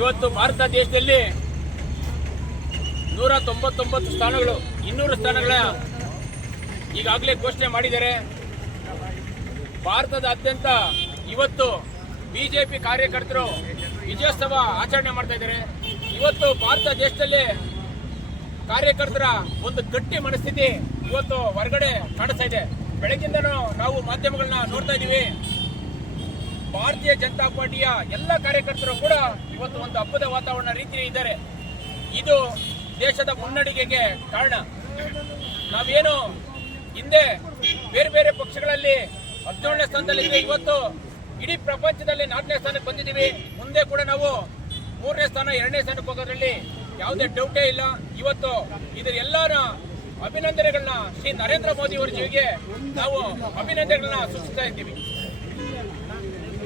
ಇವತ್ತು ಭಾರತ ದೇಶದಲ್ಲಿ ನೂರ ತೊಂಬತ್ತೊಂಬತ್ತು ಸ್ಥಾನಗಳು, ಇನ್ನೂರು ಸ್ಥಾನಗಳ ಈಗಾಗಲೇ ಘೋಷಣೆ ಮಾಡಿದ್ದಾರೆ. ಭಾರತದಾದ್ಯಂತ ಇವತ್ತು ಬಿಜೆಪಿ ಕಾರ್ಯಕರ್ತರು ವಿಜಯೋತ್ಸವ ಆಚರಣೆ ಮಾಡ್ತಾ ಇದ್ದಾರೆ. ಇವತ್ತು ಭಾರತ ದೇಶದಲ್ಲಿ ಕಾರ್ಯಕರ್ತರ ಒಂದು ಗಟ್ಟಿ ಮನಸ್ಥಿತಿ ಇವತ್ತು ಹೊರಗಡೆ ಕಾಣಿಸ್ತಾ ಇದೆ. ಬೆಳಗ್ಗಿಂದನೂ ನಾವು ಮಾಧ್ಯಮಗಳನ್ನ ನೋಡ್ತಾ ಇದ್ದೀವಿ. ಭಾರತೀಯ ಜನತಾ ಪಾರ್ಟಿಯ ಎಲ್ಲ ಕಾರ್ಯಕರ್ತರು ಕೂಡ ಇವತ್ತು ಒಂದು ಹಬ್ಬದ ವಾತಾವರಣ ರೀತಿಯಲ್ಲಿ ಇದ್ದಾರೆ. ಇದು ದೇಶದ ಮುನ್ನಡಿಗೆಗೆ ಕಾರಣ. ನಾವೇನು ಹಿಂದೆ ಬೇರೆ ಬೇರೆ ಪಕ್ಷಗಳಲ್ಲಿ ಹದಿನೇಳನೇ ಸ್ಥಾನದಲ್ಲಿದ್ದೀವಿ ಇವತ್ತು ಇಡೀ ಪ್ರಪಂಚದಲ್ಲಿ ನಾಲ್ಕನೇ ಸ್ಥಾನಕ್ಕೆ ಬಂದಿದ್ದೀವಿ. ಮುಂದೆ ಕೂಡ ನಾವು ಮೂರನೇ ಸ್ಥಾನ, ಎರಡನೇ ಸ್ಥಾನಕ್ಕೆ ಹೋಗೋದ್ರಲ್ಲಿ ಯಾವುದೇ ಡೌಟೇ ಇಲ್ಲ. ಇವತ್ತು ಇದರ ಎಲ್ಲರ ಅಭಿನಂದನೆಗಳನ್ನ ಶ್ರೀ ನರೇಂದ್ರ ಮೋದಿ ಅವರ ಜೀವಿಗೆ ನಾವು ಅಭಿನಂದನೆಗಳನ್ನ ಸೂಚಿಸ್ತಾ ಇದ್ದೀವಿ.